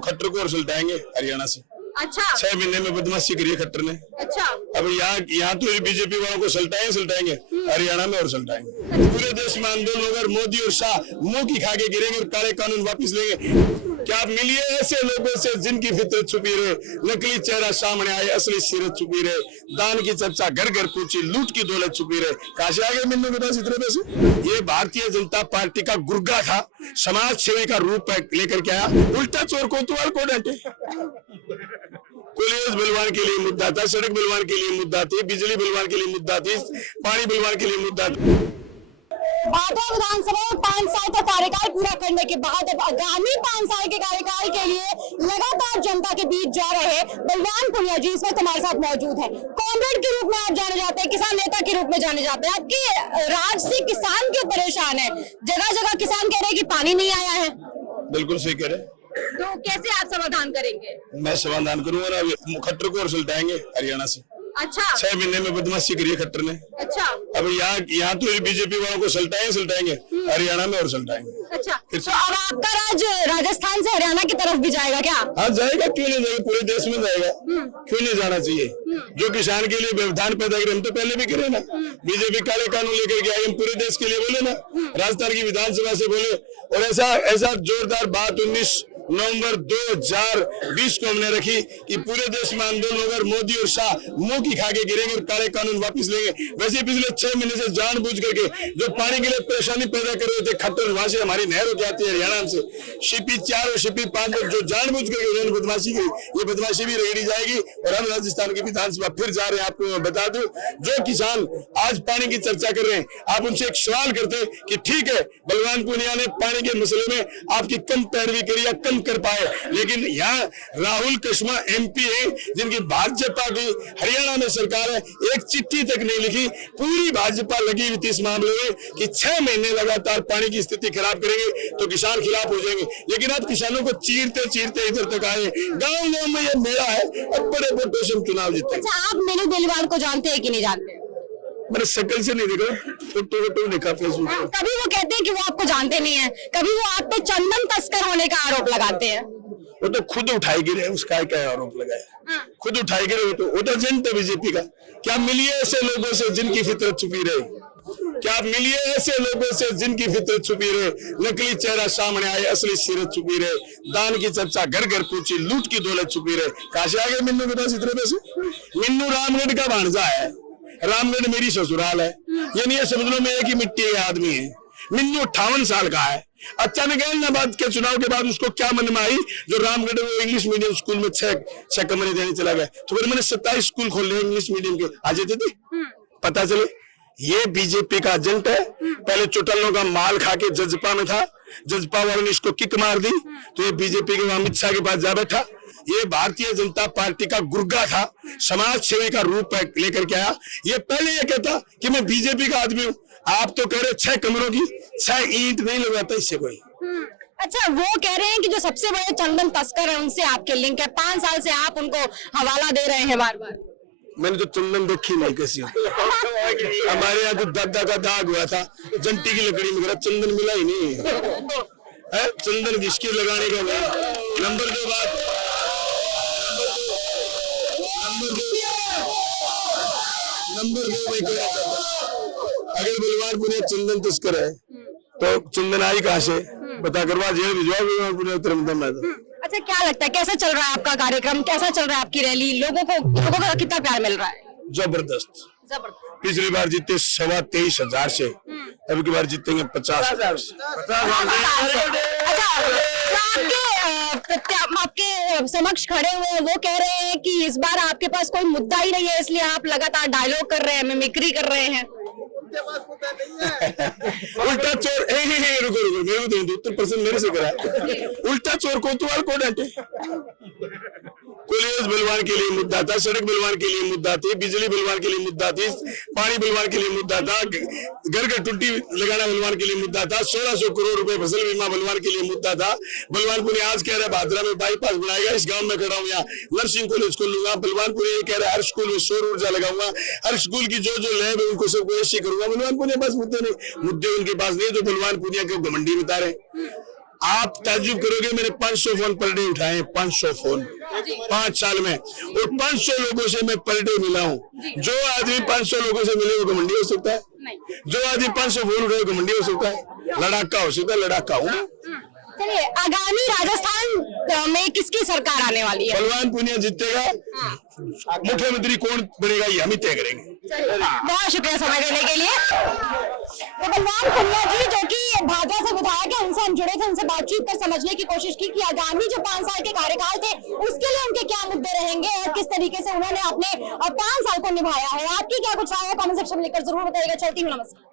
खट्टर को और सुलटाएंगे हरियाणा से। अच्छा 6 महीने में बदमाशी करी है खट्टर ने। अच्छा अब यहाँ तो बीजेपी वालों को सुलटाएंगे हरियाणा में और सुलटाएंगे। पूरे देश में आंदोलन होगा, मोदी और शाह मुंह की खा के गिरेंगे और काले कानून वापिस लेंगे। क्या आप मिलिए ऐसे लोगों से जिनकी फितरत छुपी रहे, नकली चेहरा सामने आए, असली सीरत छुपी रहे, दान की चर्चा घर घर पूछी, लूट की दौलत छुपी रहे। कहां से आ गए मिलने के पास इतने पैसे? ये भारतीय जनता पार्टी का गुर्गा था, समाज सेवी का रूप लेकर के आया। उल्टा चोर कोतवाल को डांटे। पुलिस बलवान के लिए मुद्दा था, सड़क बलवान के लिए मुद्दा थी, बिजली बलवान के लिए मुद्दा थी, पानी बलवान के लिए मुद्दा था। भादरा विधानसभा में 5 साल का कार्यकाल पूरा करने के बाद अब आगामी 5 साल के कार्यकाल के लिए लगातार जनता के बीच जा रहे बलवान पुनिया जी इस वक्त हमारे साथ मौजूद हैं। कॉमरेड के रूप में आप जाने जाते हैं, किसान नेता के रूप में जाने जाते हैं। आपके राज से किसान क्यों परेशान है? जगह जगह किसान कह रहे हैं कि पानी नहीं आया है। बिल्कुल सही कह रहे। तो कैसे आप समाधान करेंगे? मैं समाधान करूंगा ना, खट्टर को और सुलटाएंगे हरियाणा से। अच्छा 6 महीने में बदमाशी करी है खट्टर ने। अच्छा अब यहाँ तो बीजेपी वालों को सुलटाएंगे हरियाणा में और सुलटाएंगे। अच्छा तो अब आपका राज राजस्थान से हरियाणा की तरफ भी जाएगा क्या? हाँ जाएगा, क्यों नहीं जाएगा, पूरे देश में जाएगा। क्यों नहीं जाना चाहिए? जो किसान के लिए व्यवधान पैदा करे, हम तो पहले भी करे ना। बीजेपी काले कानून लेकर के आई, हम पूरे देश के लिए बोले ना, राजस्थान की विधानसभा से बोले। और ऐसा जोरदार बात 19 नवंबर 2020 को हमने रखी कि पूरे देश में आंदोलन होगा, मोदी और शाह मुंह की खा के गिरेंगे और काले कानून वापिस लेंगे। वैसे पिछले 6 महीने से जानबूझ करके जो पानी के लिए परेशानी पैदा कर रहे थे खट्टर, वहां से हमारी नहर हो जाती है हरियाणा से, शिपी 4 और शिपी 5 जो जानबूझ करके उन्होंने बदमाशी की, ये बदमाशी भी रेड़ी जाएगी। और हम राजस्थान की विधानसभा फिर जा रहे हैं। आपको मैं बता दूं, जो किसान आज पानी की चर्चा कर रहे हैं, आप उनसे एक सवाल करते कि ठीक है बलवान पुनिया ने पानी के मसले में आपकी कम पैरवी करी या कम कर पाए, लेकिन यहाँ राहुल कस्मा MP है जिनकी भाजपा की हरियाणा में सरकार है, एक चिट्ठी तक नहीं लिखी। पूरी भाजपा लगी हुई थी इस मामले में कि 6 महीने लगातार पानी की स्थिति खराब करेंगे तो किसान खिलाफ हो जाएंगे। लेकिन अब किसानों को चीरते चीरते इधर तक आए। गाँव गाँव में ये मेला है, अब बड़े वोटों से चुनाव जीते। अच्छा आप मीनू बेनीवाल को जानते हैं कि नहीं जानते? मैंने शक्ल से नहीं देखा, फोटो देखा फेसबुक पर। कभी वो कहते हैं कि वो आपको जानते नहीं है, कभी वो आप पे चंदन तस्कर होने का आरोप लगाते हैं। वो तो खुद उठाई गिरे, उसका क्या आरोप लगाया? खुद उठाई गिरे। वो तो एजेंट है बीजेपी का। क्या मिलिए ऐसे लोगों से जिनकी फितरत छुपी रहे? क्या आप मिलिए ऐसे लोगों से जिनकी फितरत छुपी रहे, नकली चेहरा सामने आए, असली सीरत छुपी रहे, दान की चर्चा घर घर पूछी, लूट की दौलत छुपी रहे। कहां से आ गए मिन्नू के पास इतने पैसे? मिन्नू रामगढ़ का भांजा है, रामगढ़ मेरी ससुराल है, यानी ये समझ लो मैं एक ही मिट्टी के आदमी है। मिन्नू 58 साल का है। अचानक इलाहाबाद के चुनाव के बाद उसको क्या मन में आई, जो रामगढ़ में इंग्लिश मीडियम स्कूल में 6 कमरे देने चला गया, तो फिर मैंने 27 स्कूल खोल लिए इंग्लिश मीडियम के। आ जाते थे, पता चले ये बीजेपी का एजेंट है। पहले चुटल्लों का माल खा के जजपा में था, जजपा वालों ने इसको किक मार दी तो ये बीजेपी के अमित शाह के पास जा बैठा। ये भारतीय जनता पार्टी का गुर्गा था, समाज सेवी का रूप लेकर के आया। ये पहले ये कहता कि मैं बीजेपी का आदमी हूँ। आप तो कह रहे 6 कमरों की 6 ईंट नहीं लगाता इससे कोई। अच्छा वो कह रहे हैं कि जो सबसे बड़े चंदन तस्कर है उनसे आपके लिंक है, 5 साल से आप उनको हवाला दे रहे हैं बार बार। मैंने तो चंदन देखी नहीं कैसी हमारे यहाँ तो दादा का दाग हुआ था, जंटी की लकड़ी में, चंदन मिला ही नहीं है। चंदन घिसकी लगाने का नंबर 2 बात, नंबर 2 अगर बलवान पुनिया चंदन तस्कर है तो चंदन आई कहाँ से? पता करवा, जेल भिजवाओ बलवान पुनिया। अच्छा क्या लगता है कैसा चल रहा है आपका कार्यक्रम, कैसा चल रहा है आपकी रैली? लोगों को कितना प्यार मिल रहा है? जबरदस्त। पिछली बार जीते 23,500 से, अब की बार जीतेंगे 50,000 से। आपके समक्ष खड़े हुए वो कह रहे हैं कि इस बार आपके पास कोई मुद्दा ही नहीं है, इसलिए आप लगातार डायलॉग कर रहे हैं, मिमिक्री कर रहे हैं। उल्टा चोर, रुको मेरे को तो 70% मेरे से करा। उल्टा चोर कोतवाल को डांटे। पुलिस बलवान के लिए मुद्दा था, सड़क बलवान के लिए मुद्दा थी, बिजली बलवान के लिए मुद्दा थी, पानी बलवान के लिए मुद्दा था, घर घर टुट्टी लगाना बलवान के लिए मुद्दा था, 1600 करोड़ रुपए फसल बीमा बलवान के लिए मुद्दा था। बलवान पुनिया आज कह रहा है भादरा में बाईपास बनाएगा, इस गांव में खड़ा हूँ, यहाँ नर्सिंग कॉलेज खोल लूंगा। बलवान पुनिया कह रहा है हर स्कूल में सौर ऊर्जा लगाऊंगा, हर स्कूल की जो लैब है उनको सबको ऐसी करूंगा। बलवान पुनिया पास मुद्दे नहीं, मुद्दे उनके पास नहीं, जो बलवान पुनिया के घमंडी बता रहे। आप ताज्जुब करोगे, मैंने 500 फोन पर डे उठाए, 500 फोन 5 साल में, और 500 लोगों से मैं पर डे मिला हूँ। जो आदमी 500 लोगों से मिले वो घमंडी हो सकता है? जो आदमी 500 फोन उठाए घमंडी हो सकता है? लड़ाका हो सकता है? लड़ाका हूँ। चलिए, आगामी राजस्थान में किसकी सरकार आने वाली है? बलवान पुनिया जीतेगा, मुख्यमंत्री कौन बनेगा ये हम ही तय करेंगे। बहुत शुक्रिया समय देने के लिए। तो बलवान पुनिया जी जो कि भाजपा से विधायक है, उनसे हम जुड़े थे, उनसे बातचीत कर समझने की कोशिश की कि आगामी जो 5 साल के कार्यकाल थे उसके लिए उनके क्या मुद्दे रहेंगे और किस तरीके से उन्होंने अपने 5 साल को निभाया है। आपकी क्या कुछ राय है? कमेंट सेक्शन में लिखकर जरूर बताइएगा। चलती हूँ, नमस्कार।